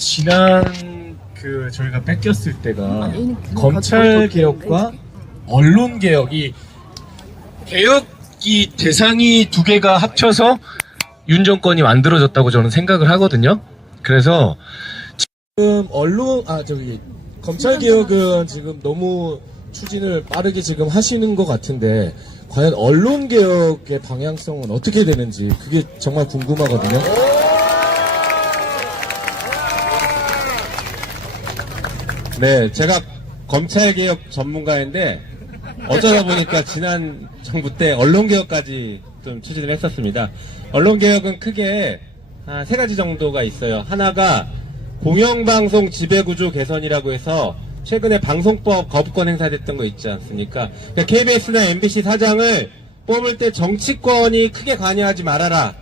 지난 저희가 뺏겼을 때가 검찰 개혁과 언론 개혁이 개혁이 대상이 두 개가 합쳐서 윤 정권이 만들어졌다고 저는 생각을 하거든요. 그래서 지금 검찰 개혁은 지금 너무 추진을 빠르게 지금 하시는 것 같은데 과연 언론 개혁의 방향성은 어떻게 되는지 그게 정말 궁금하거든요. 네, 제가 검찰개혁 전문가인데 어쩌다 보니까 지난 정부 때 언론개혁까지 좀 추진을 했었습니다. 언론개혁은 크게 세 가지 정도가 있어요. 하나가 공영방송 지배구조 개선이라고 해서 최근에 방송법 거부권 행사됐던 거 있지 않습니까? 그러니까 KBS나 MBC 사장을 뽑을 때 정치권이 크게 관여하지 말아라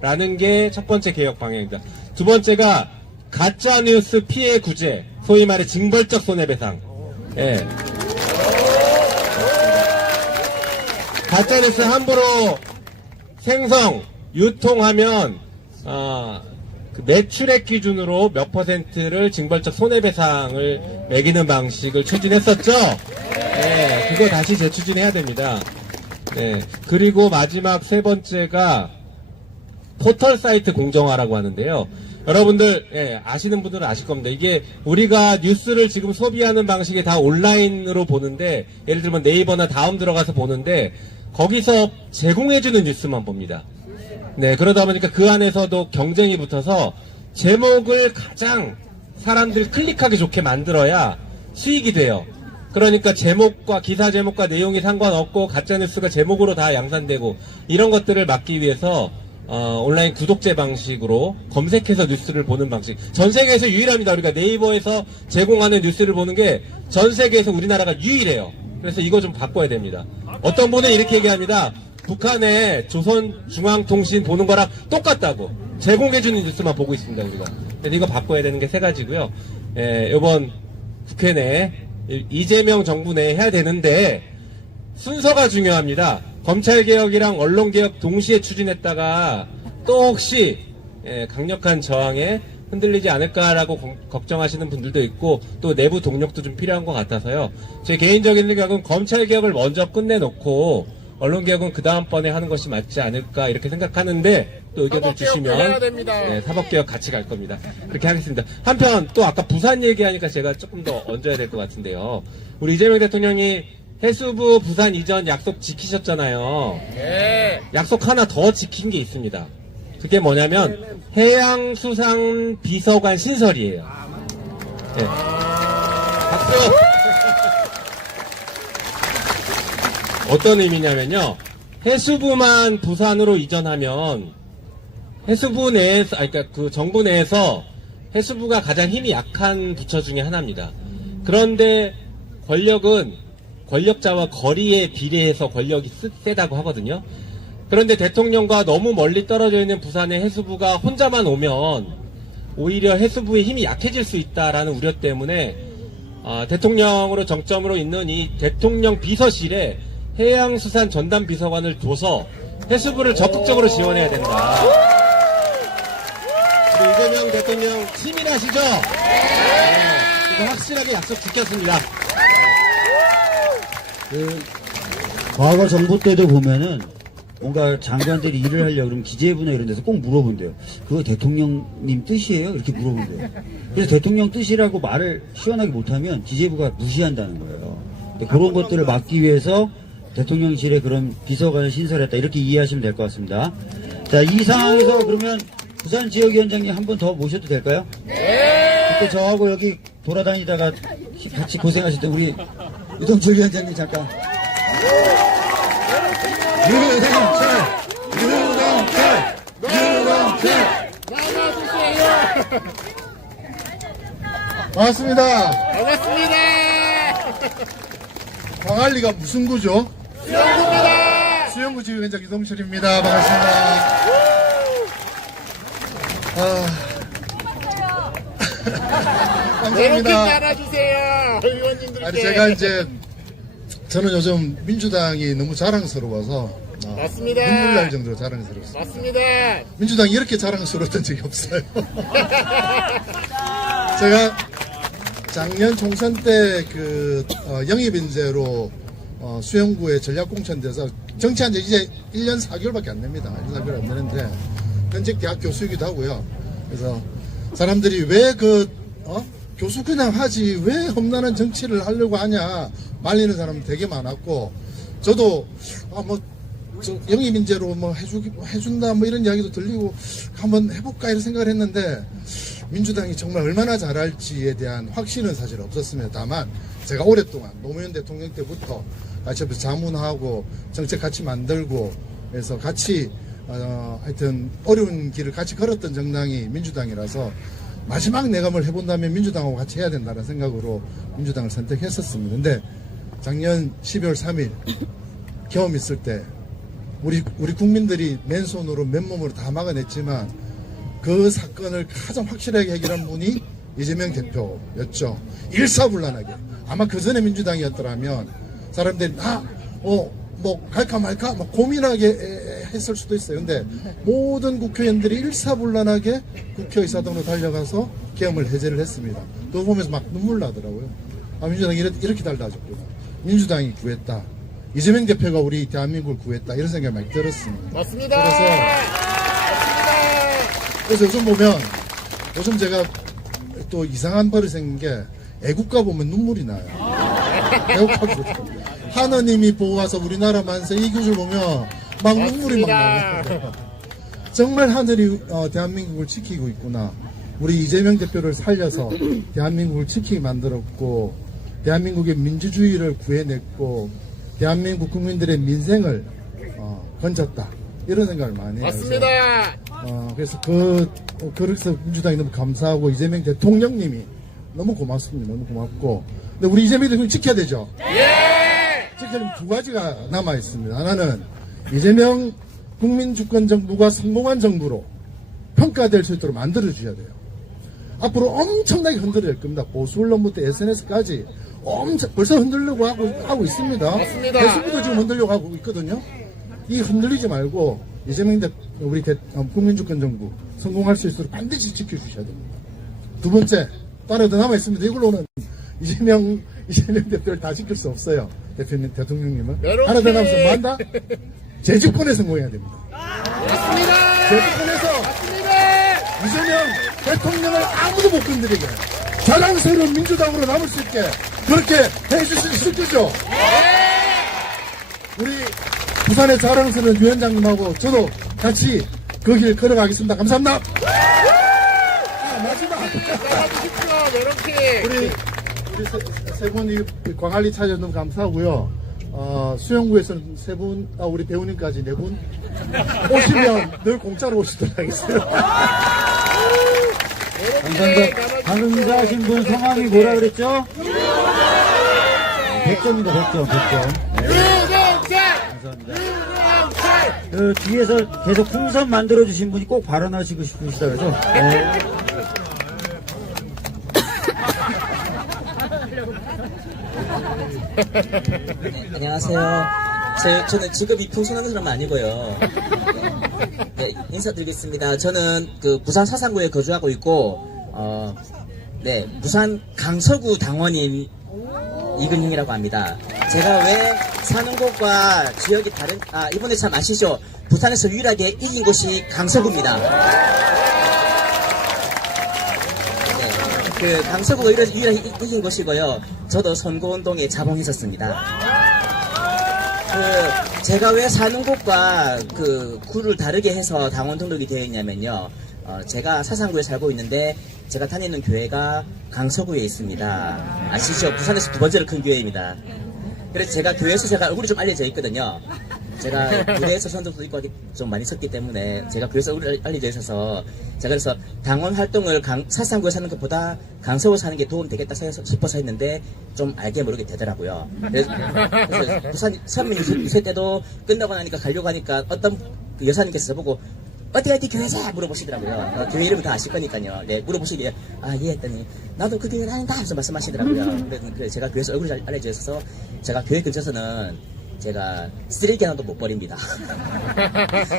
라는 게 첫 번째 개혁 방향입니다. 두 번째가 가짜뉴스 피해 구제, 소위 말해 징벌적 손해배상. 예. 가짜뉴스 함부로 생성, 유통하면 그 매출액 기준으로 몇 퍼센트를 징벌적 손해배상을 매기는 방식을 추진했었죠. 네, 그거 다시 재추진해야 됩니다. 네, 그리고 마지막 세 번째가 포털 사이트 공정화라고 하는데요. 여러분들 아시는 분들은 아실 겁니다. 이게 우리가 뉴스를 지금 소비하는 방식이 다 온라인으로 보는데, 예를 들면 네이버나 다음 들어가서 보는데 거기서 제공해주는 뉴스만 봅니다. 네, 그러다 보니까 그 안에서도 경쟁이 붙어서 제목을 가장 사람들이 클릭하기 좋게 만들어야 수익이 돼요. 그러니까 제목과 기사 제목과 내용이 상관없고 가짜뉴스가 제목으로 다 양산되고 이런 것들을 막기 위해서 온라인 구독제 방식으로 검색해서 뉴스를 보는 방식. 전 세계에서 유일합니다. 우리가 네이버에서 제공하는 뉴스를 보는 게 전 세계에서 우리나라가 유일해요. 그래서 이거 좀 바꿔야 됩니다. 어떤 분은 이렇게 얘기합니다. 북한의 조선중앙통신 보는 거랑 똑같다고. 제공해주는 뉴스만 보고 있습니다, 우리가. 근데 이거 바꿔야 되는 게 세 가지고요. 이번 국회 내 이재명 정부 내에 해야 되는데 순서가 중요합니다. 검찰개혁이랑 언론개혁 동시에 추진했다가 또 혹시 강력한 저항에 흔들리지 않을까라고 걱정하시는 분들도 있고 또 내부 동력도 좀 필요한 것 같아서요. 제 개인적인 생각은 검찰개혁을 먼저 끝내놓고 언론개혁은 그 다음번에 하는 것이 맞지 않을까 이렇게 생각하는데 또 의견을 주시면 사법개혁 같이 갈 겁니다. 그렇게 하겠습니다. 한편 또 아까 부산 얘기하니까 제가 조금 더 얹어야 될 것 같은데요. 우리 이재명 대통령이 해수부 부산 이전 약속 지키셨잖아요. 네. 약속 하나 더 지킨 게 있습니다. 그게 뭐냐면 해양수산 비서관 신설이에요. 네. 박수! 어떤 의미냐면요. 해수부만 부산으로 이전하면 해수부 내에서, 그러니까 그 정부 내에서 해수부가 가장 힘이 약한 부처 중에 하나입니다. 그런데 권력은 권력자와 거리에 비례해서 권력이 세다고 하거든요. 그런데 대통령과 너무 멀리 떨어져 있는 부산의 해수부가 혼자만 오면 오히려 해수부의 힘이 약해질 수 있다라는 우려 때문에 대통령으로 정점으로 있는 이 대통령 비서실에 해양수산 전담 비서관을 둬서 해수부를 적극적으로 지원해야 된다. 우리 이재명 대통령 시민하시죠? 네. 이거 확실하게 약속 지켰습니다. 과거 정부 때도 보면은 뭔가 장관들이 일을 하려고 그러면 기재부나 이런 데서 꼭 물어본대요. 그거 대통령님 뜻이에요? 이렇게 물어본대요. 그래서 대통령 뜻이라고 말을 시원하게 못하면 기재부가 무시한다는 거예요. 그런 것들을 막기 위해서 대통령실에 그런 비서관을 신설했다. 이렇게 이해하시면 될 것 같습니다. 자, 이 상황에서 그러면 부산 지역위원장님 한 번 더 모셔도 될까요? 네! 그때 저하고 여기 돌아다니다가 같이 고생하셨던 우리 유동철 위원장님 잠깐. 유동철 나와주세요. 반갑습니다. 반갑습니다. 광안리가 무슨 구죠? 수영구입니다. 수영구 지휘위원장 유동철입니다. 반갑습니다. 이렇게 감사합니다. 잘해주세요. 의원님들께. 아니 제가 이제 저는 요즘 민주당이 너무 자랑스러워서 맞습니다. 눈물 날 정도로 자랑스럽습니다. 맞습니다. 민주당이 이렇게 자랑스러웠던 적이 없어요. 제가 작년 총선 때 영입 인재로 수영구에 전략공천돼서 정치한 지 이제 1년 4개월밖에 안 됩니다. 1년 4개월 안 되는데 현직 대학 교수이기도 하고요. 그래서 사람들이 왜 교수 그냥 하지 왜 험난한 정치를 하려고 하냐 말리는 사람 되게 많았고, 저도 영입 인재로 해준다 이런 이야기도 들리고 한번 해볼까 이런 생각을 했는데, 민주당이 정말 얼마나 잘할지에 대한 확신은 사실 없었습니다. 다만 제가 오랫동안 노무현 대통령 때부터 같이 옆에서 자문하고 정책 같이 만들고 해서 같이 하여튼 어려운 길을 같이 걸었던 정당이 민주당이라서 마지막 내감을 해본다면 민주당하고 같이 해야 된다는 생각으로 민주당을 선택했었습니다. 근데 작년 12월 3일 경험 있을 때 우리 국민들이 맨손으로 맨몸으로 다 막아냈지만 그 사건을 가장 확실하게 해결한 분이 이재명 대표였죠. 일사불란하게. 아마 그 전에 민주당이었더라면 사람들이 갈까 말까 고민하게 했을 수도 있어요. 근데 모든 국회의원들이 일사불란하게 국회의사당으로 달려가서 계엄을 해제를 했습니다. 그거 보면서 막 눈물 나더라고요. 민주당이 이렇게 달라졌구나. 민주당이 구했다. 이재명 대표가 우리 대한민국을 구했다. 이런 생각이 많이 들었습니다. 맞습니다. 그래서 요즘 제가 또 이상한 버릇이 생긴 게, 애국가 보면 눈물이 나요. 애국가 보면. 하느님이 보호하사 우리나라 만세 이 구절 보면 막 눈물이 막 나요. 정말 하늘이 대한민국을 지키고 있구나. 우리 이재명 대표를 살려서 대한민국을 지키게 만들었고, 대한민국의 민주주의를 구해냈고, 대한민국 국민들의 민생을 건졌다. 이런 생각을 많이 해요. 맞습니다. 그래서 그래서 민주당이 너무 감사하고, 이재명 대통령님이 너무 고맙습니다. 너무 고맙고. 근데 우리 이재명 대통령 지켜야 되죠? 예! 지켜야되면 두 가지가 남아 있습니다. 하나는 이재명 국민주권정부가 성공한 정부로 평가될 수 있도록 만들어줘야 돼요. 앞으로 엄청나게 흔들릴 겁니다. 보수 언론부터 SNS까지 벌써 흔들려고 하고 있습니다. 맞습니다. 대수부도 지금 흔들려고 하고 있거든요. 이 흔들리지 말고 이재명 우리 국민주권 정부 성공할 수 있도록 반드시 지켜주셔야 됩니다. 두 번째, 따로 더 남아 있습니다. 이걸로는 이재명 대표를 다 지킬 수 없어요. 대통령님은 하나 더 남았어. 뭐한다? 제주권에 성공해야 됩니다. 맞습니다. 제주권에서 맞습니다. 이재명 대통령을 아무도 못 건드리게 자랑스러운 민주당으로 남을 수 있게 그렇게 해줄 수 있을 거죠? 우리 부산의 자랑스러운 위원장님하고 저도 같이 그 길 걸어가겠습니다. 감사합니다. 마지막 나와주십시오. 이렇게. 우리 세 분이 광안리 찾아주셔서 너무 감사하고요. 수영구에서는 세 분, 우리 배우님까지 네 분 오시면 늘 공짜로 오시도록 하겠습니다. 감사합니다. 방금 인사하신 분 성함이 뭐라 그랬죠? 100점입니다. 100점. 감사합니다. 뒤에서 계속 풍선 만들어주신 분이 꼭 발언하시고 싶으시다 그러죠? 네. 네, 안녕하세요. 저는 직업이 풍선하는 사람 아니고요. 네, 인사드리겠습니다. 저는 부산 사상구에 거주하고 있고, 부산 강서구 당원인 이근영이라고 합니다. 제가 왜 사는 곳과 지역이 다른, 이번에 참 아시죠? 부산에서 유일하게 이긴 곳이 강서구입니다. 네, 강서구가 유일하게 이긴 곳이고요. 저도 선거운동에 자봉했었습니다. 제가 왜 사는 곳과 구를 다르게 해서 당원 등록이 되어 있냐면요. 제가 사상구에 살고 있는데 제가 다니는 교회가 강서구에 있습니다. 아시죠? 부산에서 두 번째로 큰 교회입니다. 그래서 제가 교회에서 제가 얼굴이 좀 알려져 있거든요. 제가 교회에서 선전도 있고 좀 많이 섰기 때문에 제가 교회에서 얼굴이 알려져 있어서 제가 그래서 당원 활동을 사상구에 사는 것보다 강서구에 사는 게 도움 되겠다 싶어서 했는데 좀 알게 모르게 되더라고요. 그래서 부산 선민 유세 때도 끝나고 나니까 가려고 하니까 어떤 여사님께서 저보고 어디 교회자 물어보시더라고요. 교회 이름을 다 아실 거니까요. 네, 물어보시기에 예 했더니 나도 그 교회 다닌다 하면서 말씀하시더라고요. 그래서 제가 교회에서 얼굴이 알려져 있어서 제가 교회 근처에서는 제가 쓰레기 하나도 못 버립니다.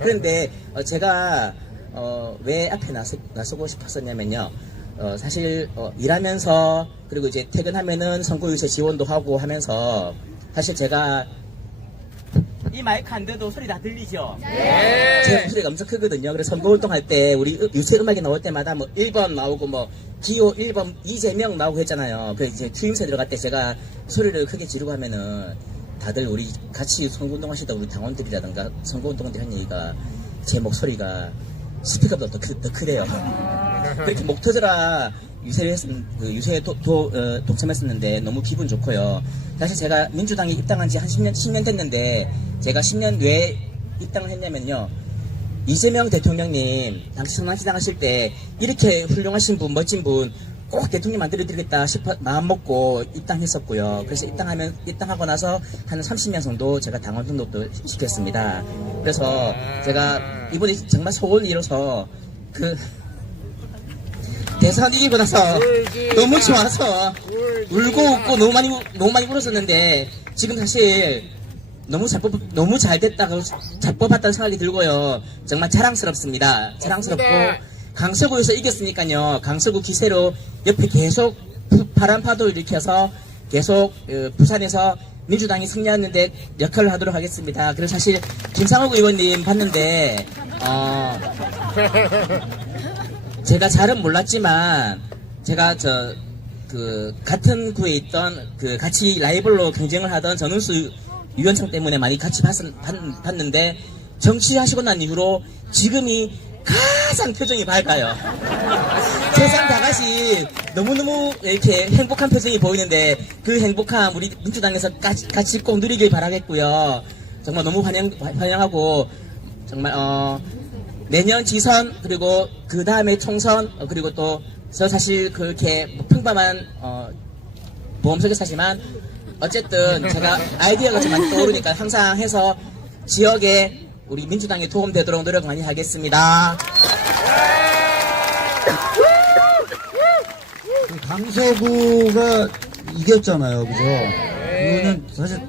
그런데 제가 왜 앞에 나서고 싶었었냐면요. 사실 일하면서 그리고 이제 퇴근하면은 선거유세 지원도 하고 하면서 사실 제가 이 마이크 안 돼도 소리 다 들리죠? 네. 제 목소리가 엄청 크거든요. 그래서 선거운동 할 때 우리 유세 음악이 나올 때마다 뭐 1번 나오고 뭐 기호 1번 이재명 나오고 했잖아요. 그 이제 추임새 들어갈 때 제가 소리를 크게 지르고 하면은 다들 우리 같이 선거운동 하시다 우리 당원들이라든가 선거운동원들 한 얘기가 제 목소리가 스피커보다 더 크대요. 그렇게 목 터져라 유세에 독참했었는데 너무 기분 좋고요. 사실 제가 민주당에 입당한 지 한 10년 됐는데 제가 10년 왜 입당을 했냐면요. 이재명 대통령님 당시 성남시장 하실 때 이렇게 훌륭하신 분, 멋진 분 꼭 대통령 만들어드리겠다 싶어 마음 먹고 입당했었고요. 그래서 입당하고 나서 한 30명 정도 제가 당원 등록도 시켰습니다. 그래서 제가 이번에 정말 소원을 이뤄서 대선 이기고 나서 너무 좋아서 울고 웃고 너무 많이 울었었는데 지금 사실 너무 잘 됐다고 잘 뽑았다는 생각이 들고요. 정말 자랑스럽습니다. 자랑스럽고 강서구에서 이겼으니까요. 강서구 기세로 옆에 계속 바람 파도 일으켜서 계속 부산에서 민주당이 승리하는데 역할을 하도록 하겠습니다. 그래서 사실 김상욱 의원님 봤는데 제가 잘은 몰랐지만 제가 같은 구에 있던 같이 라이벌로 경쟁을 하던 전은수 위원장 때문에 많이 같이 봤는데 정치하시고 난 이후로 지금이 가장 표정이 밝아요. 세상 다 같이 너무너무 이렇게 행복한 표정이 보이는데 그 행복함 우리 민주당에서 같이 꼭 누리길 바라겠고요. 정말 너무 환영하고 정말 내년 지선 그리고 그 다음에 총선 그리고 또 저 사실 그렇게 평범한 보험소개사지만 어쨌든 제가 아이디어가 좀 많이 떠오르니까 항상 해서 지역에 우리 민주당에 도움되도록 노력 많이 하겠습니다. 강서구가 이겼잖아요, 그죠? 그거는 사실